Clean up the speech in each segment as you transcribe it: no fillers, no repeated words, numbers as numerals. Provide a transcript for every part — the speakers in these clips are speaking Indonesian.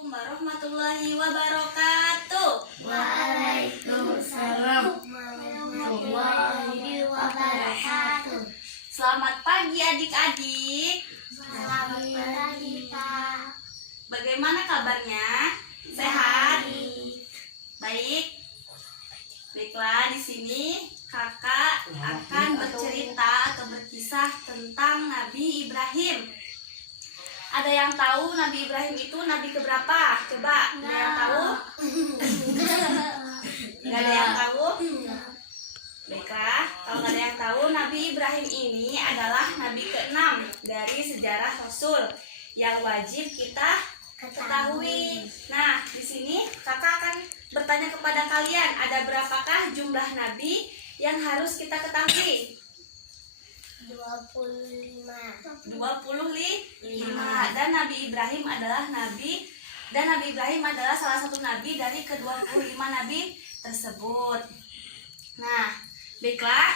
Assalamualaikum warahmatullahi wabarakatuh. Waalaikumsalam warahmatullahi wabarakatuh. Selamat pagi adik-adik. Selamat pagi, Pak. Bagaimana kabarnya? Sehat? Baik. Baiklah, di sini kakak akan bercerita atau berkisah tentang Nabi Ibrahim. Ada yang tahu Nabi Ibrahim itu nabi keberapa? Coba, ada yang tahu? Nggak ada yang tahu? Baiklah, kalau nggak ada yang tahu, Nabi Ibrahim ini adalah nabi ke-6 dari sejarah Rasul yang wajib kita ketahui. Nah, di sini kakak akan bertanya kepada kalian, ada berapakah jumlah nabi yang harus kita ketahui? 25. Dan Nabi Ibrahim adalah salah satu nabi dari ke-25 nabi tersebut. Nah, baiklah.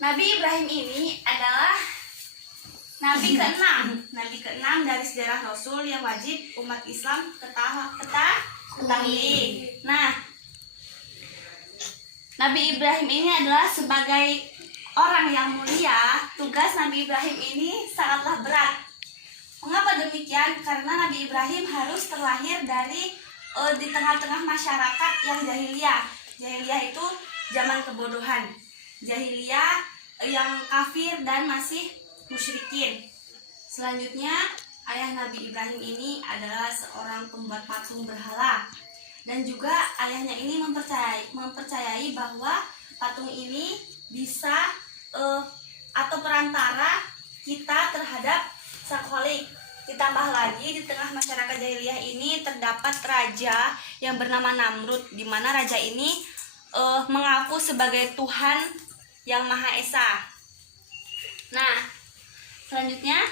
Nabi Ibrahim ini adalah nabi ke-6 dari sejarah Rasul yang wajib umat Islam ketahui. Nah, Nabi Ibrahim ini adalah sebagai orang yang mulia. Tugas Nabi Ibrahim ini sangatlah berat. Mengapa demikian? Karena Nabi Ibrahim harus terlahir dari di tengah-tengah masyarakat yang jahiliyah. Jahiliyah itu zaman kebodohan. Jahiliyah yang kafir dan masih musyrikin. Selanjutnya, ayah Nabi Ibrahim ini adalah seorang pembuat patung berhala. Dan juga ayahnya ini mempercayai bahwa patung ini bisa atau perantara kita terhadap sang Khalik. Ditambah lagi di tengah masyarakat jahiliyah ini terdapat raja yang bernama Namrud, di mana raja ini mengaku sebagai Tuhan yang Maha Esa. Nah, selanjutnya,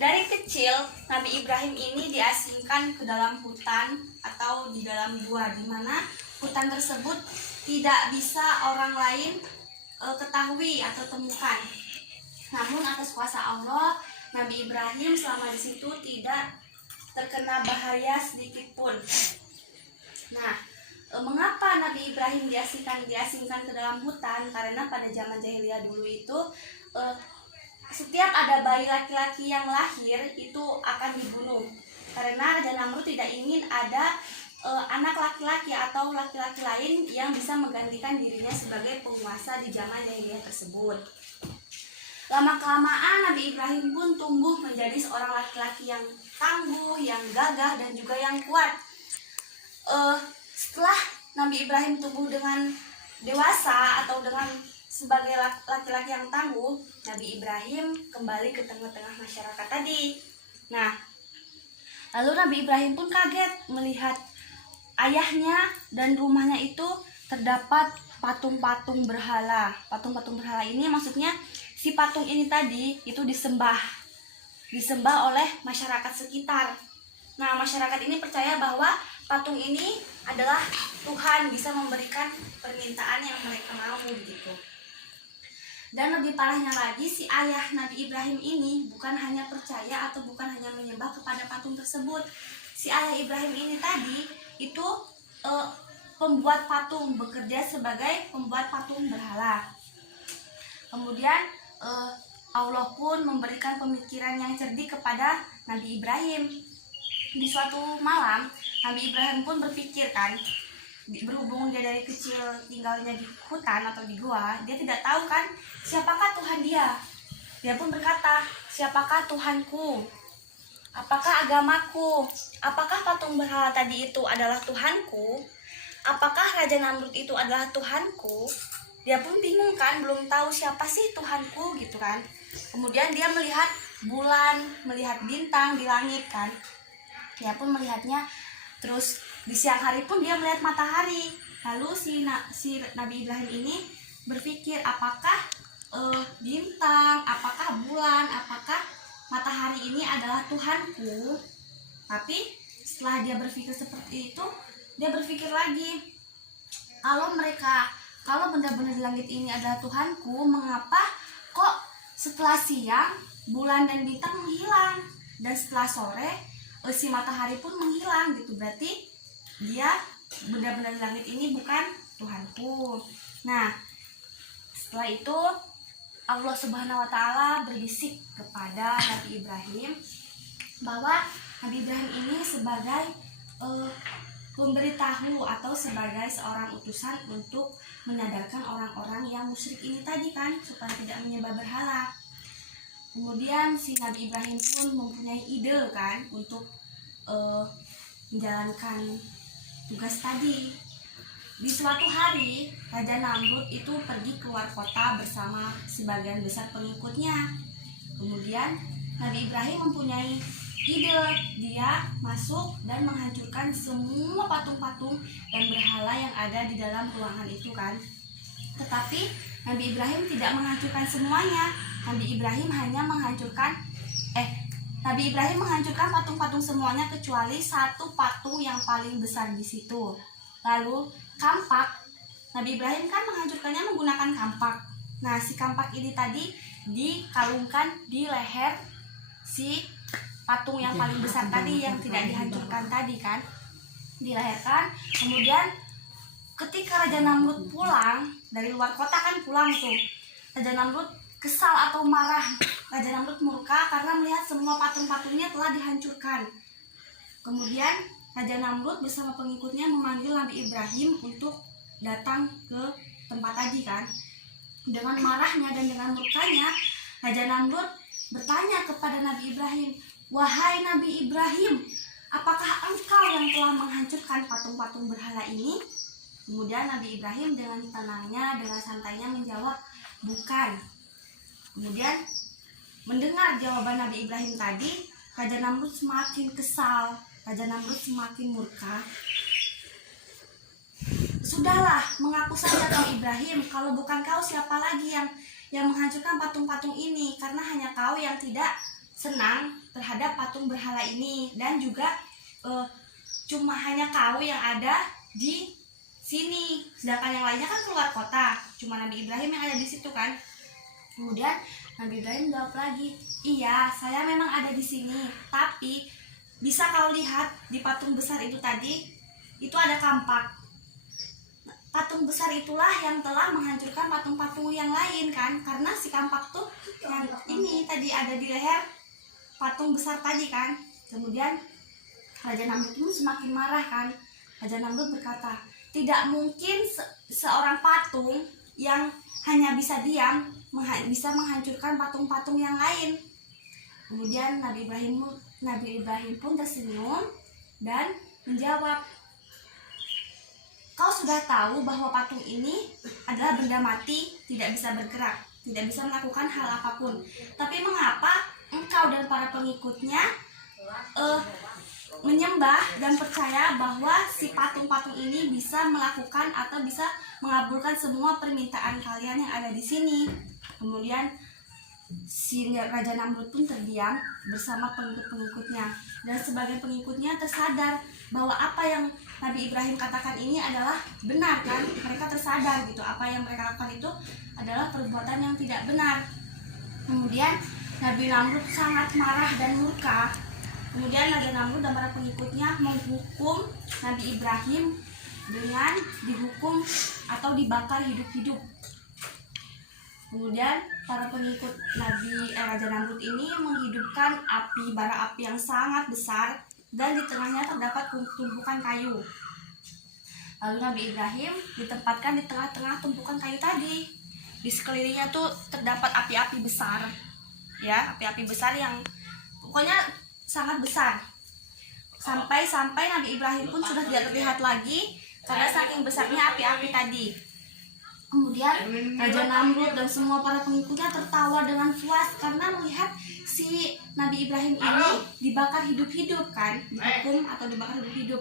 dari kecil Nabi Ibrahim ini diasingkan ke dalam hutan atau di dalam gua, di mana hutan tersebut tidak bisa orang lain ketahui atau temukan. Namun atas kuasa Allah, Nabi Ibrahim selama di situ tidak terkena bahaya sedikit pun. Nah, mengapa Nabi Ibrahim diasingkan ke dalam hutan? Karena pada zaman jahiliyah dulu itu setiap ada bayi laki-laki yang lahir itu akan dibunuh. Karena Raja Namrud tidak ingin ada anak laki-laki atau laki-laki lain yang bisa menggantikan dirinya sebagai penguasa di zaman jahiliyah tersebut. Lama-kelamaan Nabi Ibrahim pun tumbuh menjadi seorang laki-laki yang tangguh, yang gagah, dan juga yang kuat. Setelah Nabi Ibrahim tumbuh dengan dewasa atau dengan sebagai laki-laki yang tangguh, Nabi Ibrahim kembali ke tengah-tengah masyarakat tadi. Nah, lalu Nabi Ibrahim pun kaget melihat ayahnya dan rumahnya itu terdapat patung-patung berhala. Patung-patung berhala ini maksudnya si patung ini tadi itu disembah oleh masyarakat sekitar. Nah, masyarakat ini percaya bahwa patung ini adalah Tuhan, bisa memberikan permintaan yang mereka mau begitu. Dan lebih parahnya lagi, si ayah Nabi Ibrahim ini bukan hanya percaya atau bukan hanya menyembah kepada patung tersebut. Si ayah Ibrahim ini tadi itu pembuat patung, bekerja sebagai pembuat patung berhala. Kemudian Allah pun memberikan pemikiran yang cerdik kepada Nabi Ibrahim. Di suatu malam, Nabi Ibrahim pun berpikir kan, berhubung dia dari kecil tinggalnya di hutan atau di gua, dia tidak tahu kan siapakah Tuhan dia. Dia pun berkata, siapakah Tuhanku? Apakah agamaku? Apakah patung berhala tadi itu adalah Tuhanku? Apakah Raja Namrud itu adalah Tuhanku? Dia pun bingung kan, belum tahu siapa sih Tuhanku gitu kan. Kemudian dia melihat bulan, melihat bintang di langit kan. Dia pun melihatnya. Terus di siang hari pun dia melihat matahari. Lalu si Nabi Ibrahim ini berpikir, apakah bintang, apakah bulan, apakah matahari ini adalah Tuhanku? Tapi setelah dia berpikir seperti itu, dia berpikir lagi, kalau benda-benda di langit ini adalah Tuhanku, mengapa kok setelah siang bulan dan bintang menghilang? dan setelah sore si matahari pun menghilang gitu. Berarti dia benda-benda di langit ini bukan Tuhanku. Nah, setelah itu Allah Subhanahu wa Ta'ala berbisik kepada Nabi Ibrahim bahwa Nabi Ibrahim ini sebagai pemberitahu atau sebagai seorang utusan untuk menyadarkan orang-orang yang musyrik ini tadi kan, supaya tidak menyembah berhala. Kemudian si Nabi Ibrahim pun mempunyai ide kan untuk menjalankan tugas tadi. Di suatu hari Raja Namrud itu pergi keluar kota bersama sebagian besar pengikutnya. Kemudian Nabi Ibrahim mempunyai ide, dia masuk dan menghancurkan semua patung-patung dan berhala yang ada di dalam ruangan itu kan. Tetapi Nabi Ibrahim tidak menghancurkan semuanya. Nabi Ibrahim menghancurkan patung-patung semuanya kecuali satu patung yang paling besar di situ. Lalu kampak, Nabi Ibrahim kan menghancurkannya menggunakan kampak. Nah, si kampak ini tadi dikalungkan di leher si patung yang paling besar tadi yang tidak dihancurkan tadi kan, dilahirkan. Kemudian ketika Raja Namrud pulang dari luar kota kan, pulang tuh Raja Namrud kesal atau marah. Raja Namrud murka karena melihat semua patung-patungnya telah dihancurkan. Kemudian Raja Namrud bersama pengikutnya memanggil Nabi Ibrahim untuk datang ke tempat tadi kan. Dengan marahnya dan dengan murkanya, Raja Namrud bertanya kepada Nabi Ibrahim, "Wahai Nabi Ibrahim, apakah engkau yang telah menghancurkan patung-patung berhala ini?" Kemudian Nabi Ibrahim dengan tenangnya, dengan santainya menjawab, "Bukan." Kemudian mendengar jawaban Nabi Ibrahim tadi, Raja Namrud semakin kesal, Raja Namrud semakin murka. "Sudahlah, mengaku saja kau Ibrahim, kalau bukan kau siapa lagi yang menghancurkan patung-patung ini, karena hanya kau yang tidak senang terhadap patung berhala ini, dan juga cuma hanya kau yang ada di sini, sedangkan yang lainnya kan keluar kota, cuma Nabi Ibrahim yang ada di situ kan." Kemudian Nabi Ibrahim jawab lagi, "Iya, saya memang ada di sini, tapi bisa kau lihat di patung besar itu tadi, itu ada kampak. Patung besar itulah yang telah menghancurkan patung-patung yang lain kan, karena si kampak tuh yang ini tadi ada di leher patung besar tadi kan." Kemudian Raja Namrud pun semakin marah kan. Raja Namrud berkata, "Tidak mungkin seorang patung yang hanya bisa diam bisa menghancurkan patung-patung yang lain." Kemudian Nabi Ibrahim pun tersenyum dan menjawab, "Kau sudah tahu bahwa patung ini adalah benda mati, tidak bisa bergerak, tidak bisa melakukan hal apapun. Tapi mengapa engkau dan para pengikutnya menyembah dan percaya bahwa si patung-patung ini bisa melakukan atau bisa mengabulkan semua permintaan kalian yang ada di sini?" Kemudian si Raja Namrud pun terdiam bersama pengikut-pengikutnya, dan sebagian pengikutnya tersadar bahwa apa yang Nabi Ibrahim katakan ini adalah benar kan. Mereka tersadar gitu, apa yang mereka lakukan itu adalah perbuatan yang tidak benar. Kemudian Nabi Namrud sangat marah dan murka. Kemudian Raja Namrud dan para pengikutnya menghukum Nabi Ibrahim dengan dihukum atau dibakar hidup-hidup. Kemudian para pengikut Raja Namrud ini menghidupkan bara api yang sangat besar, dan di tengahnya terdapat tumpukan kayu. Lalu Nabi Ibrahim ditempatkan di tengah-tengah tumpukan kayu tadi. Di sekelilingnya tuh terdapat api-api besar, ya, api-api besar yang pokoknya sangat besar. Sampai Nabi Ibrahim pun sudah tidak terlihat lagi karena saking besarnya api-api tadi. Kemudian Raja Namrud dan semua para pengikutnya tertawa dengan puas karena melihat si Nabi Ibrahim ini dibakar hidup-hidup kan, dihukum atau dibakar hidup-hidup.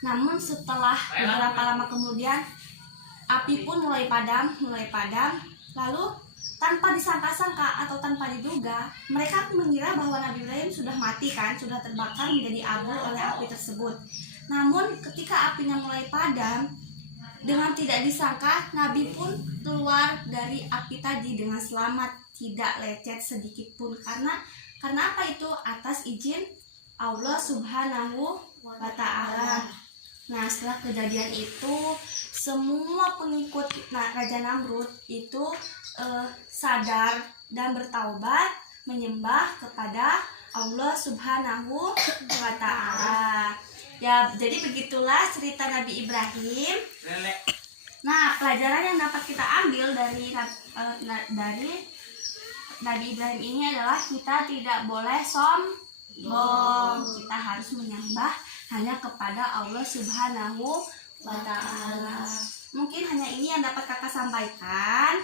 Namun setelah beberapa lama kemudian, api pun mulai padam. Lalu tanpa disangka-sangka atau tanpa diduga, mereka mengira bahwa Nabi Ibrahim sudah mati kan, sudah terbakar menjadi abu oleh api tersebut. Namun ketika apinya mulai padam, dengan tidak disangka Nabi pun keluar dari api tadi dengan selamat, tidak lecet sedikit pun, karena Karena apa itu? Atas izin Allah Subhanahu wa Ta'ala. Nah, setelah kejadian itu, semua pengikut Raja Namrud itu sadar dan bertaubat menyembah kepada Allah Subhanahu wa Ta'ala. Ya, jadi begitulah cerita Nabi Ibrahim. Nah, pelajaran yang dapat kita ambil dari Nabi Ibrahim ini adalah kita tidak boleh sombong. Kita harus menyembah hanya kepada Allah Subhanahu wa Ta'ala. Mungkin hanya ini yang dapat kakak sampaikan.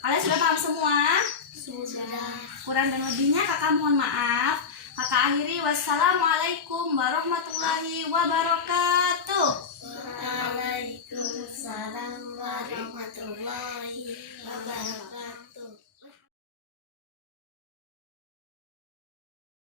Kalian sudah paham semua? Sudah. Kurang dan lebihnya kakak mohon maaf. Kakak akhiri, wassalamualaikum warahmatullahi wabarakatuh. Waalaikumsalam warahmatullahi wabarakatuh.